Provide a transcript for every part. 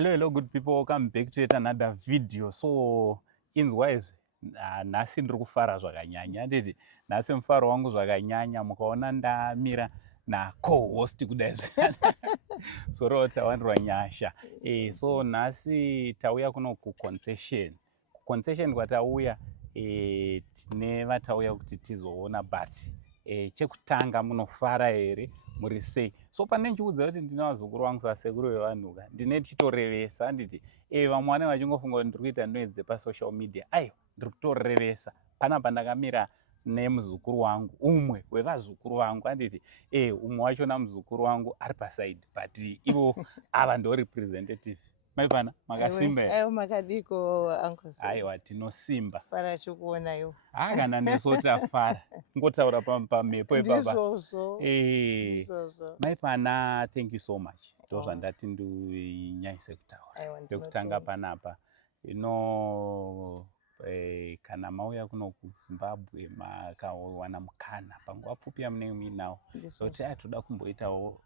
Hello, good people. Welcome back to yet another video. So, inzwise nhasi ndiri kufara zvakanyanya nditi nhasi mufaro wangu zvakanyanya mukaona ndamira na-co-host kudai soro tawandirwa nyasha. So nhasi tauya kuno kuconcession kwatauya tine vatauya kuti tizoona but chekutanga munofara here muri sei. So pane ndichiudza kuti ndine vazukuru vangu sasekuru vevanhuka ndine tichitorevesa handiti vamwe vanenge vachingofunga kuti ndiri kuita noise dzepasocial media. Aiwa, ndiri kutorevesa panapa ndakamira nemuzukuru wangu umwe wevazukuru vangu handiti umwe wachona muzukuru wangu ari pasaidi but ivo ava ndo representative. Maipana makasimba here? Aiwa makadiko uncle. Aiwa tinosimba. Fara chikuona yo. Kana neso tafara. Ngotaura pamepo ipapa. Ndizozo. Maipana, thank you so much. Ndozva ndati ndinyanyise kutaura. Ndokutanga panapa. Kana mauya kuno kuZimbabwe makawana mukana panguva pfupi yamunenge muinawo. Kuti toda kumboitawo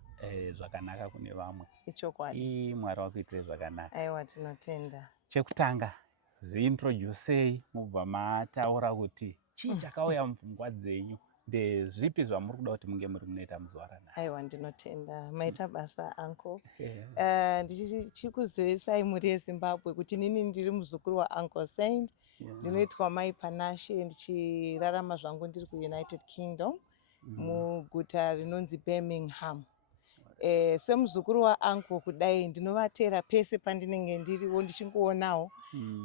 zvakanaka kune vamwe. Ichokwadi. Mwari wakuitire zvakanaka. Aiwa tinotenda. Chekutanga zviintroducei mubva mataura kuti chii chakauya mupfungwa dzenyu ndezvipi zvamuri kuda kuti munge muri munoita muzuva ranhasi. Aiwa ndinotenda maita basa uncle. Ndichikuzivesai muri yeZimbabwe kuti nini ndiri muzukuru waUncle Saint. Ndinoitwa mai Panashe ndichirarama zvangu ndiri kuUnited Kingdom muguta rinonzi Birmingham. Semuzukuru waUncle kudai ndinovatera pese pandinenge ndiriwo ndichingoonawo.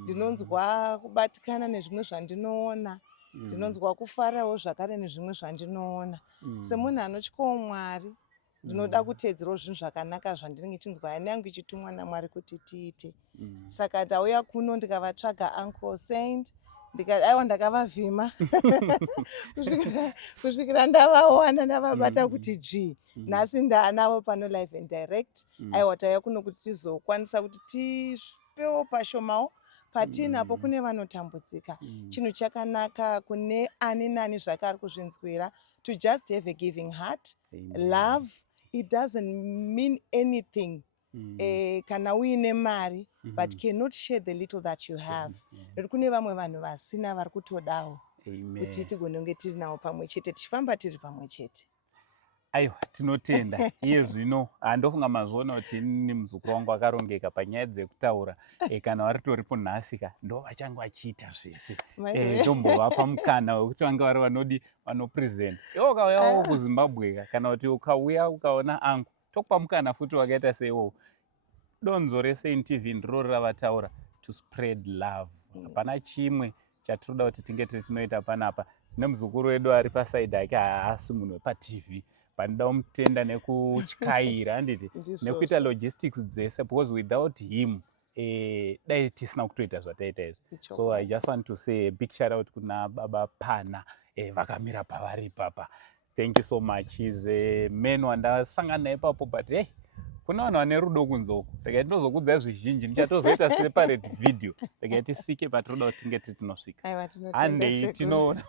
Ndinonzwa kubatikana nezvimwe zvandinoona. Ndinonzwa kufarawo zvakare nezvimwe zvandinoona. Semunhu anotyawo Mwari ndinoda kuteedzerawo zvinhu zvakanaka zvandinenge chinzwa hana yangu ichitumwa naMwari kuti tiite. Saka tauya kuno ndikavatsvaga Uncle Saint aiwa ndakavavhima kusvikira ndavawana ndavabata kuti dzvi. Nhasi ndaanavo pano live and direct. Aiwa tauya kuno kuti tizokwanisa kuti tipewo pashomawo patinapo kune vanotambudzika. Chinhu chakanaka kune ani nani zvake ari kuzvinzwira to just have a giving heart. Love, it doesn't mean anything kana uine mari but cannot share the little that you have. Nekuti kune vamwe vanhu vasina vari kutodawo kuti tigononge tiri nawo pamwe chete tichifamba tiri pamwe chete. Aiwa tinotenda iye zvino handofunga mazvona kuti ini muzukuru wangu akarongeka panyaya dzekutaura kana varitoripo nhasika ndo vachange vachiita zvese tombovapa mukana wekuti vange vari vanodi vanopresent. Iwo ukauyawo kuZimbabwe kana kuti ukauya ukaona angu tokupa mukana futi wakaita seiwowo. Donzo reSaint TV ndiro ravataura to spread love. Hapana chimwe chatinoda kuti tinge tinoita panapa. Tine muzukuru wedu ari pasaidi yake haasi munhu wepaTV. Panoda kumutenda nekutyaira handiti nekuita logistics dzese because without him dai tisina kutoita zvataita izvi. So I just want to say a big shout out kuna baba Pana vakamira pavari papa. Thank you so much. He's a man wandasangana naye ipapo but hey, kuna vanhu vane rudo kunzoko. Regai ndozokudza zvizhinji ndichatozoita separate video. Regai tisvike patinoda kuti tinge tinosvika. Aiwa tinotenda. Handei tinoona.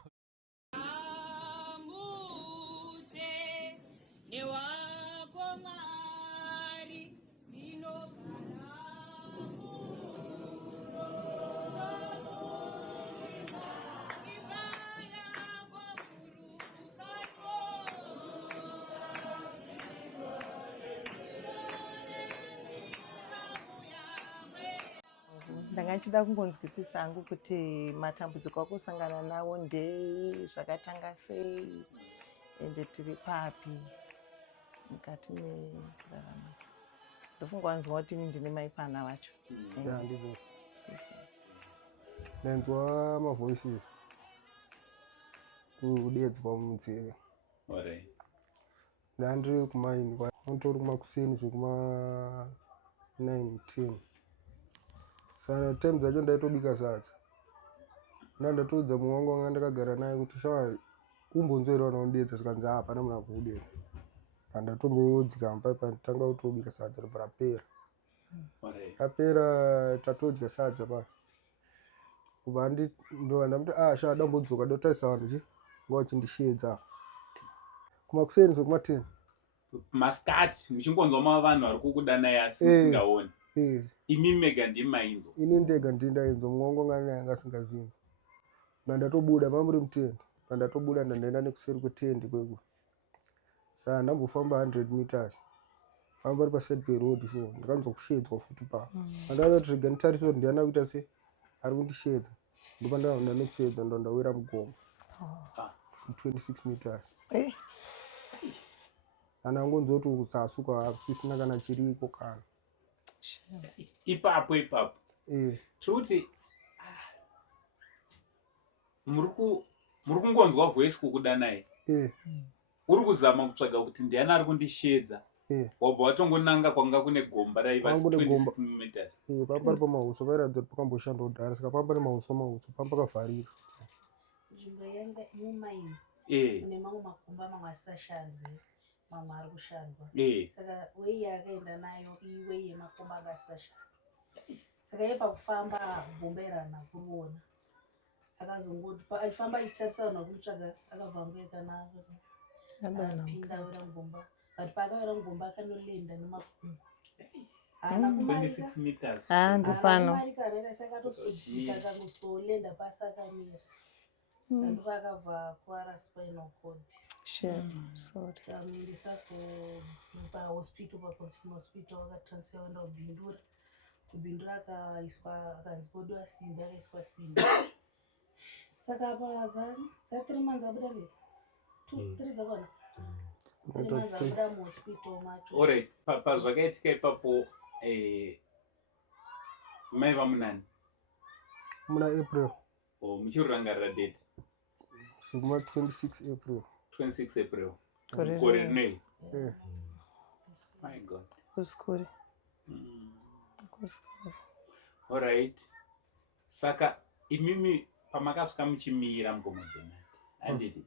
Ndanga ndichida kungonzwisisa hangu kuti matambudziko akusangana nawo ndei, zvakatanga sei ende tiri papi mukati mekurarama. Ndofunga wanzwa kuti ndine mai Pana vacho. Ndizvo. Ndanzwa mavoices kudeedzwa munzeve. Ndandiri kumaini mutori kumakuseni zvekuma 9-10. Saka time dzacho ndaitobika sadza. Ndatoudza mumwe wangu wanga ndakagara naye kuti shamwari umbonzwerawo naundiedza zvikanzi hapana munhu akukudeedza. Ndatombodzika mupaipa nditanga kutobika sadza robva rapera. Rapera tatodya sadza pa. Kubva ndamuti sha ndambodzoka ndotarisa vanhu nguva chindishiedza. Kumakuseni zvekuma 10. Masikati muchingonzwa vanhu vari kukudanai asi musingaoni. imi mega ndimainzo ini ndega ndindainzo muongo ngani yanga singazinzo ndatobuda mamuri mutende ndatobuda ndandaenda nekuseri kwetende kweko saka ndambofamba 100 meters famba ri paside peroad so ndikanzwa kushedzwa futi pa andaona kuti rega nditarise kuti ndiana kuita se ari kundishedza ndopandanda nekusedza ndandawira mugomo 26 meters ana ngonzoti kusasuka asisina kana chiriko kana ipapo tikuti muri kungonzwa voice kukudanai uri kuzama kutsvaga kuti ndiani ari kundishedza wabva watongonanga kwanga kune gomba raiva 26 meters pambari pamahuswa vairadza kuti pakamboshanda kudhara saka pamba nemahuswa pamba kavharika nzvimbo yanga mumaini une mamwe makomba mamwe asisashandwe mamwe ari kushandwa saka wei yakaenda nayo iwei yemakomba akasisashanda saka iye pakufamba gomba irana kuruona akazongoti achifamba achitarisana kumutsvaga akabva ngoeka napinda wira mugomba but paakawira mugomba akanolenda nemakumbo haana 26 meters ndipano saka atosodika akangosolenda pasi akamira ndopa akabva kuara spinal cord amuendesa pahospital paconstitution hospital akatransfer kuenda kubhindura akaiswa akanzi podiwa simbi akaiswa simbi saka apa za3 months abuda mberi 3 dzakona 3 months abuda muhospital macho alright pazvakaitika ipapo maiva munani muna April muchirangarira date zviguma 26 April 26 April gore rinei my god kuskuri alright saka imimi pamakasvika muchimira mugomo dzenai handidi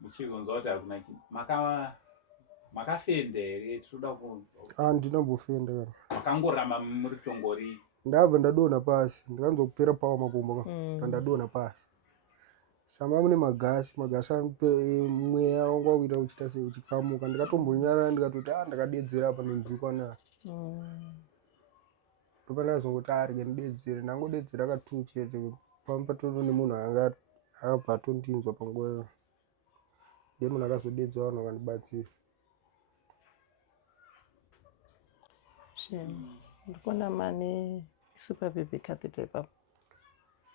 muchizonzwa kuti hakuna makafenda here tinoda kunzwa handina mbofenda kana makangoramba muri tongori ndabva ndadonha pasi ndikanzwa kupera pawa makombo ndadonha pasi sama mune magasi mweya wanga wakuita uchita sei uchikamuka ndikatombonyarara ndikatoti ndakadedzera apa nenzikwana ndopandakazongoti arike ndidedzere ndangodedzera ka2 chete pamba patono nemunhu anga akabva atondinzwa panguva iyo ndiye munhu akazodedza vanhu vakandibatsira ndikuona mane super baby catheter ipapo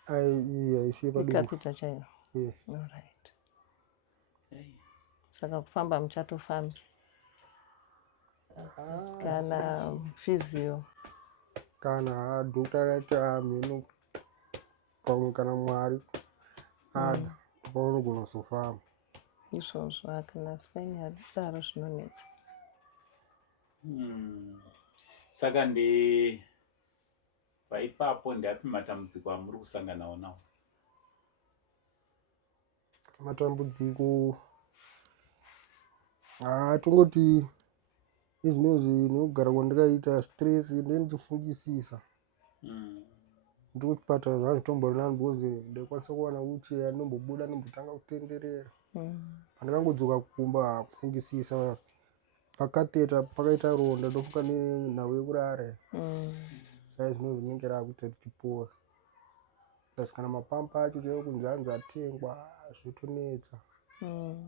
aisiye catheter chaiyo alright saka kufamba muchatofambi kana physio kana dhokta akati mheno pamwe kana mwari ada paunogona kuzofamba izvozvo akana spine hadaro zvinonetsa saka paipapo ndapi matambudziko amuri kusanganawo nawo matambudziko tongoti izvinozvi nekugara kwandikaita stress ndendichifungisisa ndikuchipatara zvanditomborina because ndaikwanisa kuwana ucheya ndombobuda ndombotanga kutenderera pandikangodzoka kumba kufungisisa pakateta pakaita ronda ndofuka nenhau yekurara sai zvinozvi nenge raakuita tichipora asi kana mapampa acho chaiwo kunzi anzi atengwa zvotonetsa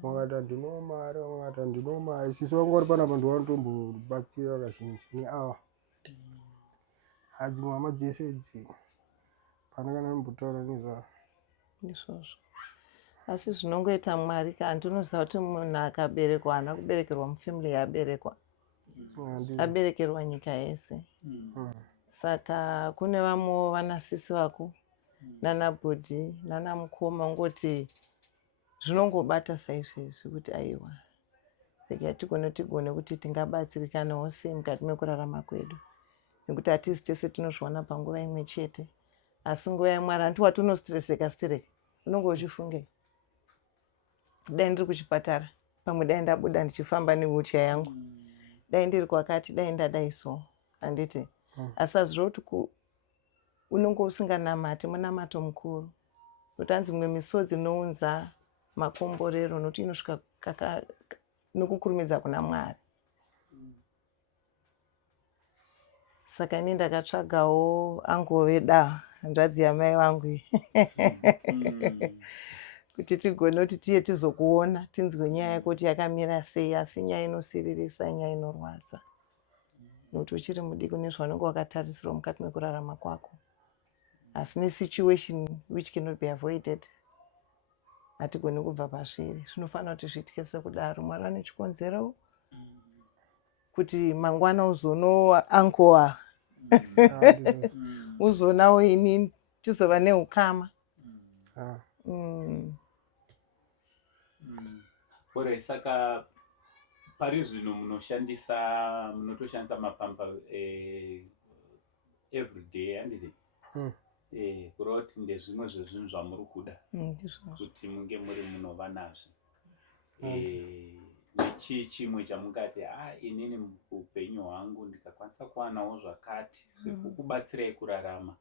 vakati handino mari vakati handino mari sisi vanga vari panapa ndovanotombobatsira vakazhinji neava hadzimwe hama dzese idzi panakana nombotaura nezvavo izvozvo asi zvinongoita mwari ka ndinoziva kuti munhu akaberekwa haana kuberekerwa mufamily yaaberekwa aberekerwa nyika yese saka kune vamwewo vanasisi vako nanabhodhi nanamukoma ungoti zvinongobata saizvezvi kuti aiwa rega tigone kuti tingabatsirikanawo sei mukati mekurarama kwedu nekuti hatisi tese tinozviona panguva imwe chete asi nguva yemwari hanti watinositireseka sitereka unonge uchifunge dai ndiri kuchipatara pamwe dai ndabuda ndichifamba newheelchair yangu dai ndiri kwakati dai ndadai so handiti asi azviro kuti unonge usinganamati munamato mukuru nokuti hanzi mimwe misodzi inounza makomborero nokuti inosvika nokukurumidza kuna mwari saka ini ndakatsvagawo angoveda hanzvadzi yamai vangu iyi kuti tigone kuti tiye tizokuona tinzwe nyaya yekuti yakamira sei, asi nyaya inosiririsa, nyaya inorwadza, nokuti uchiri mudiki une zvaunenge wakatarisirwa mukati mekurarama kwako, asi nesituation which cannot be avoided hatigoni kubva pasviri. Zvinofanira kuti zviitike sekudaro. Mwari ane chikonzero kuti mangwana uzonowa ankowa uzonawo ini tizova neukama. Ore saka pari zvino munotoshandisa mapamba everyday handiti kureva kuti ndezvimwe zvezvinhu zvamuri kuda kuti munge muri munova nazvo. Nechi chimwe chamungati inini muupenyu hwangu ndikakwanisa kuwanawo zvakati zvekukubatsirai kurarama.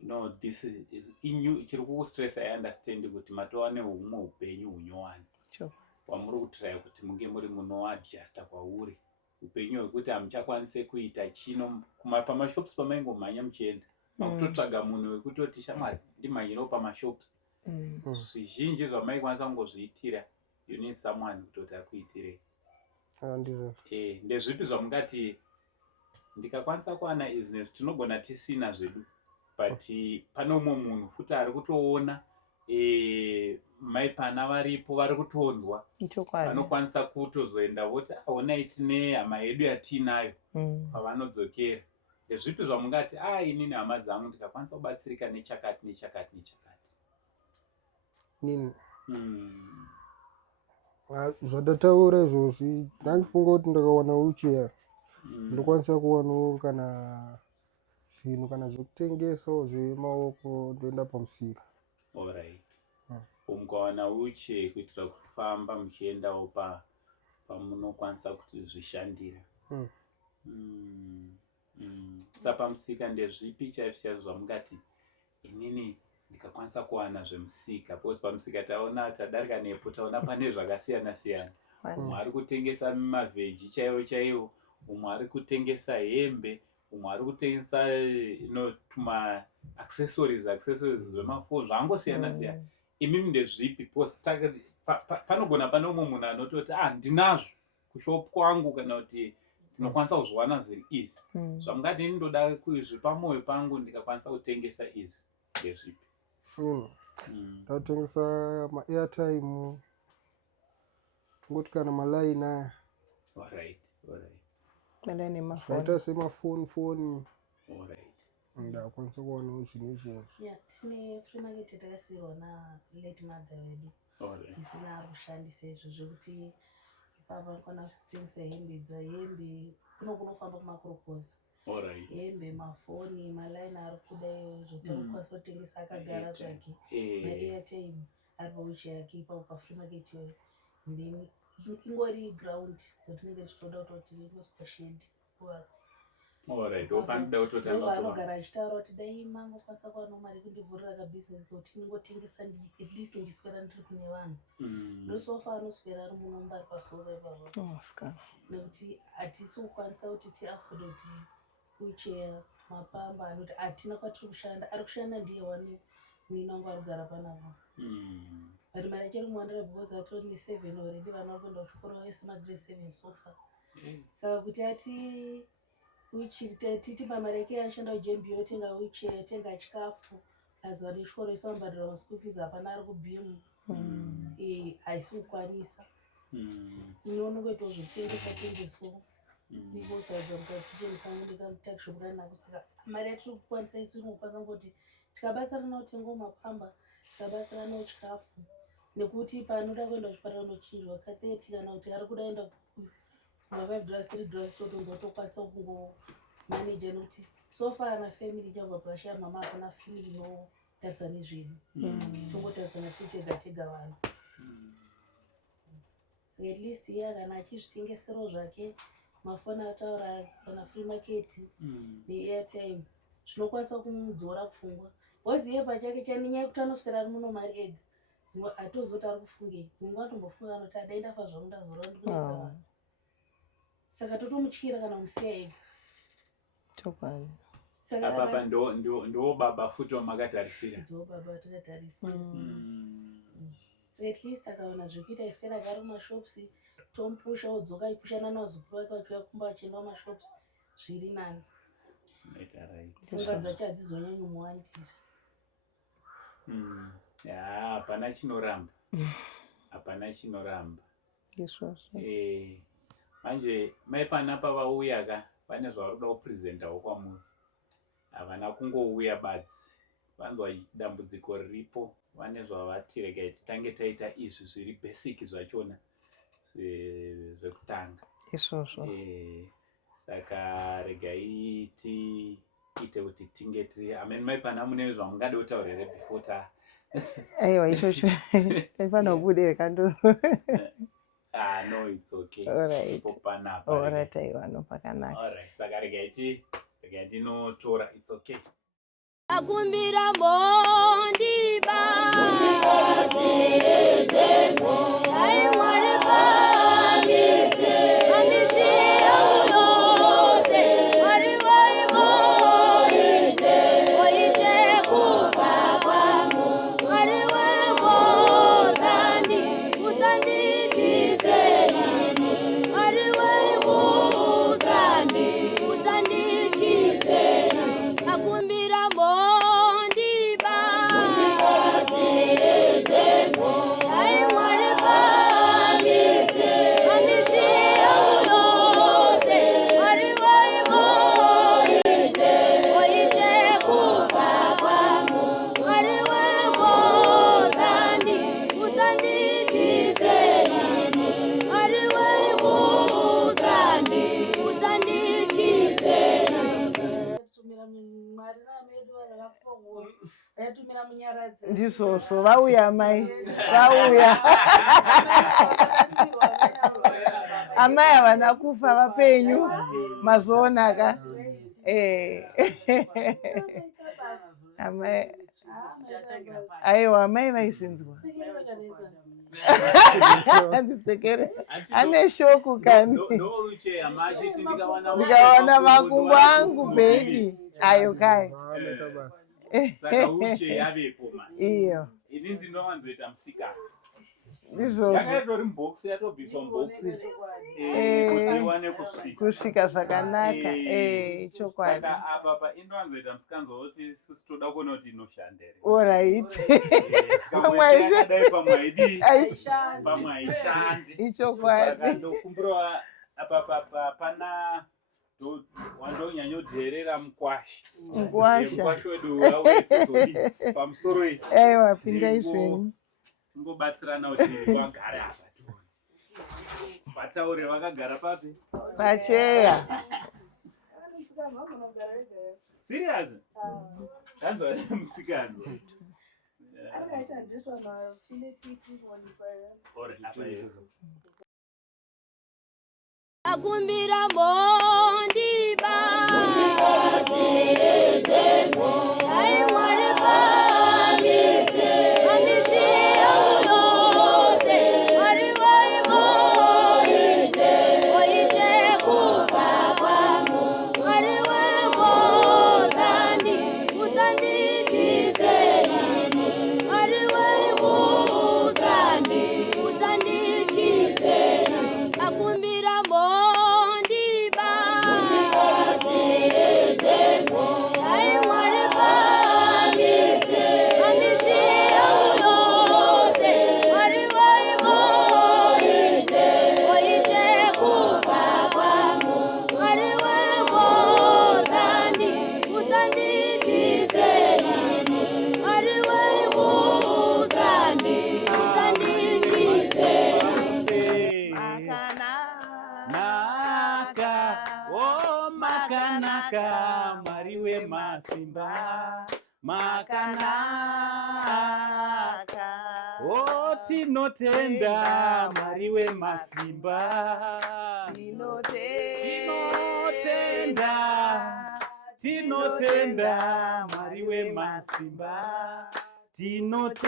No, this is chiri kukustress. I understand kuti matova nehumwe upenyu hunyowani wamuri kutry kuti munge muri munoadjusta kwauri, upenyu hwekuti hamuchakwanise kuita chino pamashops pamaingomhanya muchienda makutotsvaga munhu wekutoti shamwari ndimhanyirewo pamashops. Zvizhinji zvamaikwanisa kungozviitira you need someone kutoti akuitirei. Ndezvipi zvamungati ndikakwanisa kuwana izvi nezvi tinogona tisina zvedu, but pane umwe munhu futi ari kutoona maipana varipo vari kutonzwa vanokwanisa kutozoenda voti onai tine hama yedu yatiinayo pavanodzokera. Ndezvipi zvamungati inini hama dzangu ndikakwanisa kubatsirika nechakati nechakati nechakati. Nini zvandataura izvozvi ndandifunga kuti ndakawana wheelchair ndokwanisa kuwanawo kana zvinhu kana zvekutengesawo zvemaoko ndoenda pamusika. Alright. Mukawana wheelchair kuitira kufamba muchiendawo pamunokwanisa kuti zvishandira. Sapamusika ndezvipi chaizvo zvamungati inini ndikakwanisa kuwana zvemusika? Because pamusika taona tadarika nepo taona pane zvakasiyana siyana. Umwe ari kutengesa mavheji chaiwo chaiwo, umwe ari kutengesa hembe, umwe ari kutengesa tuma accessories zvemafoni zvangosiyana siyana. Imimi ndezvipi? Because panogona pane umwe munhu anototi ndinazvo kushop kwangu kana kuti tinokwanisa kuzviwana zviri izvi. Zvamungati ini ndoda kuzvipa mwoyo pangu ndikakwanisa kutengesa izvi ndezvipi? Ndatengesa ma-airtime, tongoti kana malaini aya. Alright. Zvaita semafoni. Alright. Ndakwanisa kuwanawo zvinhu izvozvo. Tine free market yatakasiyirwa nalate mother wedu isina ari kushandisa izvo zvekuti ipapa anokwanisa kutengesa hembe kunofamba kumakrokosi. Hembe, mafoni, malaini ari kuda izvo tinokwanisa kutengesa akagara zvake. Ma-airtime ari pawheelchair yake ipapo pafree market iyoyo. Then ingori ground yatinenge tichitoda kuti inoswa shed kuvaka. Ndovaanogara achitaura kuti dai mangokwanisa kuwanawo mari kundivhurira kabhizinesi kuti ndingotengesa at least ndiswera ndiri kune vanhu. Ndosofa anoswera ari munomba ari pasova ipapo. Nekuti hatisi kukwanisa kuti tiafode kuti wheelchair, mapamba anoti hatina kwatiri kushanda. Ari kushanda ndiye wani muninangu ari kugara panapo. But mari achiri kumuwandira because atori ne7 already vana vari kuenda kuchikoro vese magrade 7 sofa. Saka kuti titi pamari yake ashanda kuJMB yotenga wheelchair, yotenga chikafu, aziva nechikoro isambadira maschool fees hapana ari kubhimu. Haisi kukwanisa. Inonongoitawo zvekutengeswa ndikosaidza mukati kamutakishop kanako. Saka mari yatiri kukwanisa isu inokwanisa ngoti tikabatsirana kutengawo mapamba, tikabatsiranawo chikafu, nekuti panoda kuenda kuchipatara unochinjwa ka30 kana kuti ari kuda enda $5 $3 totokwanisa kungomanija. Nekuti sofa ana family chabva pashaya mama hapana family inotarisa nezvedu, tongotarisana tiri tega vanhu. Saka at least iye kana achizvitengeserawo zvake mafoni ataura kana free market ne-airtime zvinokwanisa kumudzora pfungwa. Because iye pachake chanyanya yekuti anoswera ari muno mari ega, hatozoti ari kufungei. Dzimwe atombofunga anoti dai ndafa zvangu ndazorora ndikunesa vanhu. Saka totomutyira kana musiya ega. chokwadi. Baba ndo baba futi wamakatarisira. Ndo baba takatarisira. So at least akaona zvekuita iswera gari mumashops tompusha wodzoka ipushana nazukuru wake wachiuya kumba achienda mumashops zviri nani. Pfungwa dzacho hadzizonyanyumuwandira. Hapana chinoramba. Isvosvo. Manje mai panapa vauya ka pane zvavarikuda kuprezentawo kwamuri. Havana kungouya badzi. Vanzwa dambudziko riripo. Vane zvavati regai titange taita izvi zviri basic zvachona zvekutanga. Isvosvo. Saka regai tiite kuti tinge tiri mai pana mune zvamungada kutaurira before ta. Aiwa ichocho. Ifana kubude kando. No, it's okay. All right. All right, aiwa no pakanaka. All right. Saka regai tinotora, it's okay. Akumbira mondi ba Jesu ai mwari kamisi amuyose mwari waimoite oite kufa kwangu mwari webozandi uzandikiseni mwari uzandikiseni akumbira mondi ba Jesu ai mwari kamisi amuyose mwari waimoite oite kufa kwangu mwari webozandi uzandikiseni mwari uzandikiseni. Ndizvozvo vauya mai vauya. Amai havana kufa vapenyu mazoonaka. Amai aiwa mai vaizvinzwa. Ndisekere ane shoku kani. Ndikawana makumbo angu bheki ayo kai. Saka uche yavepo ma. Iyo. Ini ndinowanzoita musikati. Ndizvozvo. Yakatori mubox yatobviswa mubox. Kuti iwane kusvika zvakanaka. Chokwadi. Saka apa inowanzoita musikanzwa kuti sisi toda kuona kuti inoshandere. All right. Pamwe aishandi. Pamwe aishandi. Ichokwadi. Saka ndokumbura apa pana wandonyanyodherera mukwasha wedu wawetisodi pamusoro iyi. Aiwa pindai zvenyu. Tingobatsirana kuti wagare apa tione. Vataure vakagara papi? Pacheya. Serious? Tanzwa musikana. Akumbira mondi ba Jesu ai mwari kamisi amuyose mwari waimoite oite kufa kwangu mwari webozandi uzandikiseni mwari uzandikiseni akumbira mondi ba Jesu ai mwari kamisi amuyose mwari waimoite oite kufa kwangu mwari webozandi uzandikiseni mwari uzandikiseni. Makanaka, Mwari wemasimba. Makanaka, tinotenda Mwari wemasimba. Tinotenda Mwari wemasimba. Tinotenda.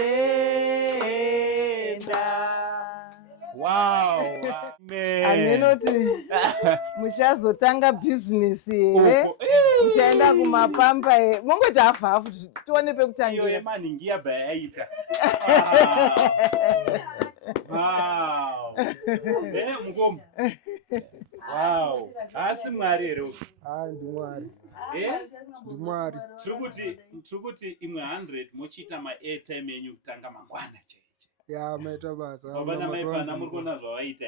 Wow. Aminoti muchazotanga business here. uchaenda kumapamba mongoti hafu tione iyo pekutangira yemaningi yabva yaita mukomo wow asi mwari here ndimwari ndimwari tiri kuti imwe 100 mochiita maairtime yenyu kutanga mangwana ya maita basa baba namaipana muri kuona zvavaita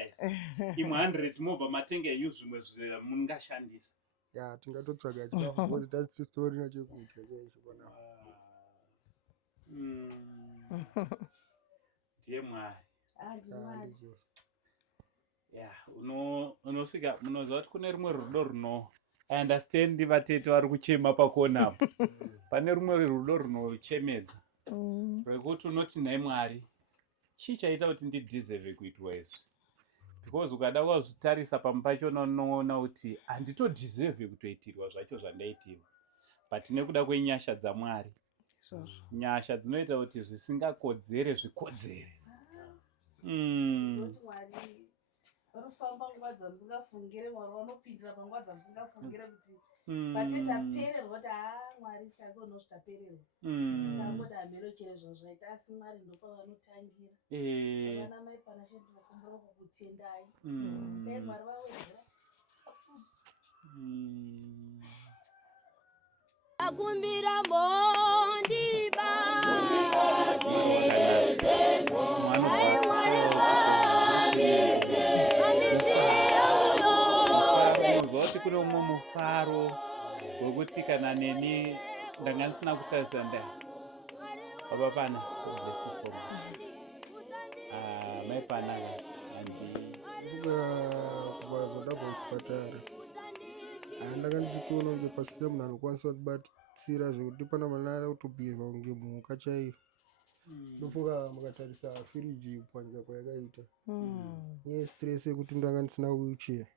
imwe 100 mobva matenga yenyu zvimwe mungashandisa ya tingatotsvaga chikafu because that's story nachekudya chaizvona ndiye mwari ya unosvika munoziva kuti kune rumwe rudo runo iunderstand vatete vari kuchema pakonapo pane rumwe rudo runochemedza rwekuti unoti nhai mwari chii chaita kuti ndideserve kuitwa izvi because ukada kwazvitarisa pamwe pachona unoona kuti handitodeserve kutoitirwa zvacho zvandaitirwa but nekuda kwenyasha dzamwari nyasha dzinoita kuti zvisingakodzere zvikodzere vanofamba nguva dzamusingafungire mwari vanopindira panguva dzamusingafungire kuti pate tapererwa kuti mwari sako unosvi tapererwa tangoti hameno chero zvo zvaita asi mwari ndopavanotangira vana mai pana chendinokumbura kukutendai dai mwari vawedzera akumbira mondiba zoti kune umwe mufaro wekuti kana neni ndanga ndisina kutarisa nda baba pana lesuso maipana kubva ndabva kuchipatara ndanga ndichitoona kunge pasina munhu anokwanisa kutibatsira zvekuti pana manara kutobhirwa kunge mhuka chaiyo ndofunga mukatarisa firiji kupwanyika kwayakaita nestress yekuti ndanga ndisina wheelchair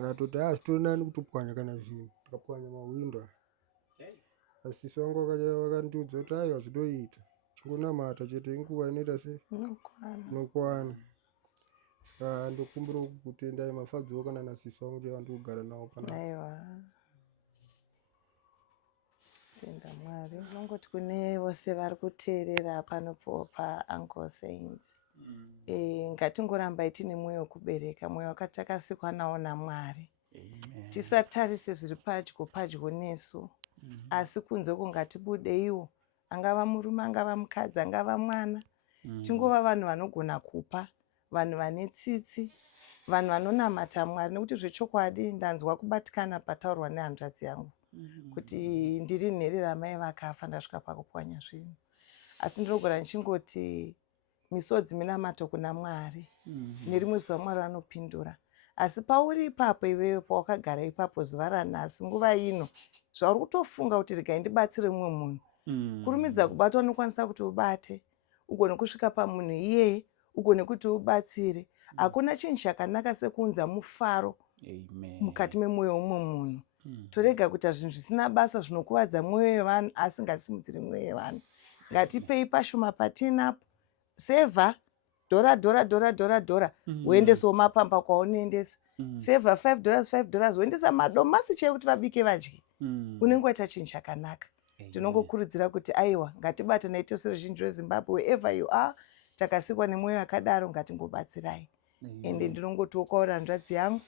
ngatoti zvitori nani kutopwanya kana zvinhu tikapwanya mahwindo asi swangu vakandiudza kuti aiwa zvinoita chingonamata chete inguva inoita se inokwana ndokumbira kutendai mafadziro kana nasisi wangu ndikugara nawo aiwa tenda mwari nongoti kune vose vari kuteerera panopo paUncle Saint ngatingorambai tine mwoyo wekubereka mwoyo wakatakasikwa nawo naMwari tisatarise zviri padyo nesu asi kunze kungatibudeiwo angava murume angava mukadzi angava mwana tingova vanhu vanogona kupa vanhu vane tsitsi vanhu vanonamata Mwari nekuti zvechokwadi ndanzwa kubatikana pataurwa nehanzvadzi yangu kuti ndiri nhere ramai vakafa ndasvika pakupwanya zvinhu asi ndinogona ndichingoti misodzi minamato kuna Mwari nerimwe zuva Mwari vanopindura asi pauri ipapo iwewe pawakagara ipapo zuva ranhasi nguva ino zvauri kutofunga kuti regai ndibatsire mumwe munhu kurumidza kubatwa unokwanisa kuti ubate ugone kusvika pamunhu iyeye ugone kuti ubatsire hakuna chinhu chakanaka sekunza mufaro mukati memwoyo womumwe munhu torega kuita zvinhu zvisina basa zvinokuvadza mwoyo yevanhu asi ngatisimudzire mwoyo yevanhu ngatipei pashoma patinapo seva $, uendesewo mapamba kwaunoendesa seva $5 uendesa madomasi chee kuti vabike vadye unenge waita chinhu chakanaka tinongokurudzira kuti aiwa ngatibatanai tose ruzhinji rweZimbabwe wherever you are takasikwa nemwoyo wakadaro ngatingobatsirai ende ndinongoti wakaura hanzvadzi yangu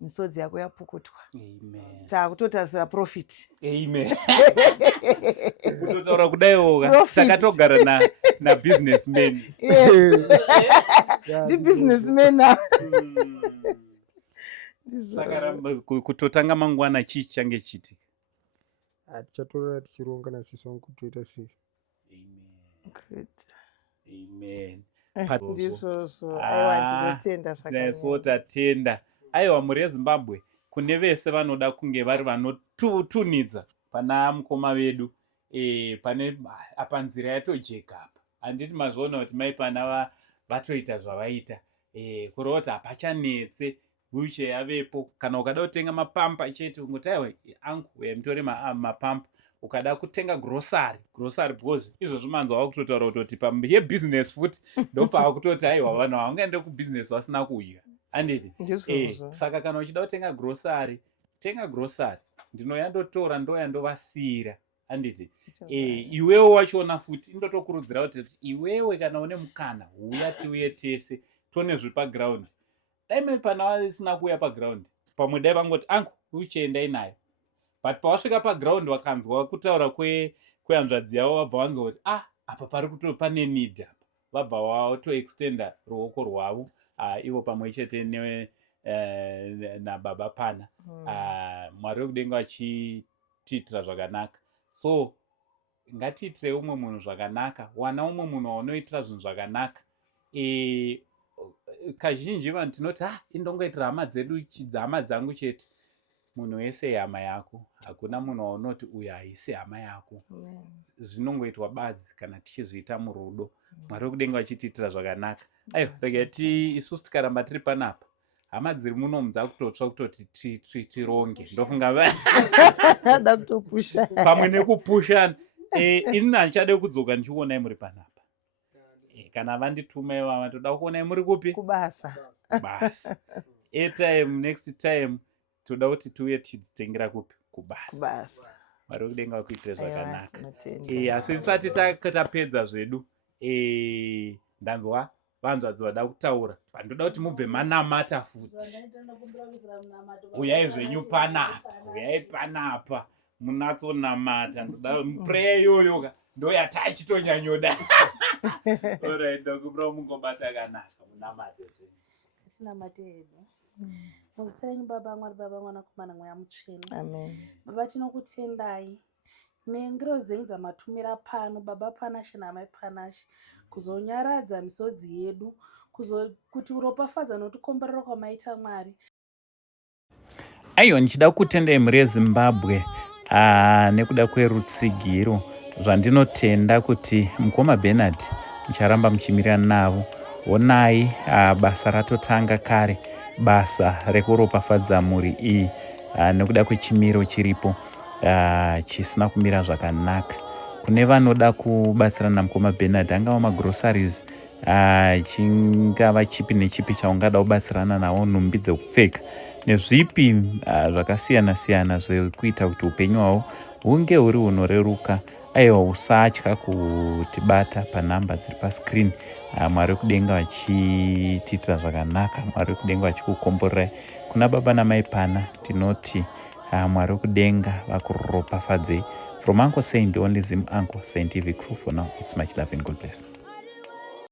misodzi yako yapukutwa taakutotarisira profit kutotaura kudaiwo takatogara nabusinessman ndibusinessman saka kutotanga mangwana chii change chiti tichatorora tichironga nasisi wangu kuti toita sei amen ndizvozvo aiwa ndinotenda zvakanyanya tatenda aiwa mhuri yeZimbabwe kune vese vanoda kunge vari vanotunidza pana mukoma vedu pane apa nzira yatojeka apa handiti mazviona kuti maipana vatoita zvavaita kureva kuti hapachanetse wheelchair yavepo kana ukada kutenga mapampa chete ungoti aiwa angu mutore mapampa ukada kutenga grocery because izvozvo manzwa vakutotaura kutoti yebusiness futi ndopakutoti aiwa vanhu havangaende kubusiness vasina kudya handiti saka kana uchida kutenga grocery tenga grocery ndinoyandotora ndoyandovasira handiti iwewe wachiona futi indotokurudzira kuti iwewe kana une mukana uya tiuye tese tione zviri paground. Dai maipana vasina kuuya paground pamwe dai vangoti angu uchiendai nayo, but pawasvika paground wakanzwa kutaura kwehanzvadzi yavo vabva vanzwa kuti apa pari kuto pane need apa, vabva watoextenda ruoko rwavo ivo pamwe chete nababa Pana. Mwari wekudenga vachitiitira zvakanaka. So ngatiitire umwe munhu zvakanaka, wana umwe munhu waunoitira zvinhu zvakanaka. Kazhinji vanhu tinoti indongoitira hama dzedu hama dzangu chete. Munhu wese hama yako, hakuna munhu waunoti uyu haisi hama yako. Zvinongoitwa badzi kana tichizviita murudo. Mwari wekudenga vachitiitira zvakanaka. Regai isusu tikaramba tiri panapa, hama dziri muno mudza kutotsva kutoti tironge. Ndofunga da kutopusha pamwe nekupushana. Ini handichade kudzoka ndichikuonai muri panapa. Kana vandituma ivava toda kuonai muri kupi? kubasa. Basi. Next time toda kuti tiuye tidzitengera kupi? Kubasa. Mwari wekudenga vakuitire zvakanaka. Asi tisati tapedza zvedu, ndanzwa vanzvadzi vada kutaura, pandoda kuti mubve manamata futi. Uyai zvenyu panapa munatsonamata, ndoda mupreya iyoyo ndoyatachitonyanyoda. Alright, ndakubira mungobata kanaka munamate zvenyu. Tinamate hedu. Muzita renyu Baba, Mwari Baba, Mwanakomana, Mweya Mutsvene. Amen. Baba, tinokutendai nengiro dzenyu dzamatumira pano, Baba Panashe naMai Panashe, kuzonyaradza misodzi yedu, kuti uropafadza nokukomborera kwamaita Mwari. Aiwa, ndichida kutendai mhuri yeZimbabwe nekuda kwerutsigiro zvandinotenda kuti mukoma Bernard mucharamba muchimirana navo. Onai basa ratotanga kare, basa rekuropafadza mhuri iyi nekuda kwechimiro chiripo chisina kumira zvakanaka. Kune vanoda kubatsirana mukoma Bernard, angava magroceries, chingava chipi nechipi chaungada kubatsirana nawo, nhumbi dzekupfeka nezvipi zvakasiyana-siyana zvekuita kuti upenyu hwavo hunge huri hunoreruka. Aiwa, usatya kutibata panhamba dziri pascreen. Mwari wekudenga vachitiitira zvakanaka, Mwari wekudenga vachikukomborerai. Kuna Baba naMai Pana tinoti Mwari wekudenga vakuropafadzei. From Uncle Saint, the only Zim Uncle Saint TV crew, for now, it's much love and God bless.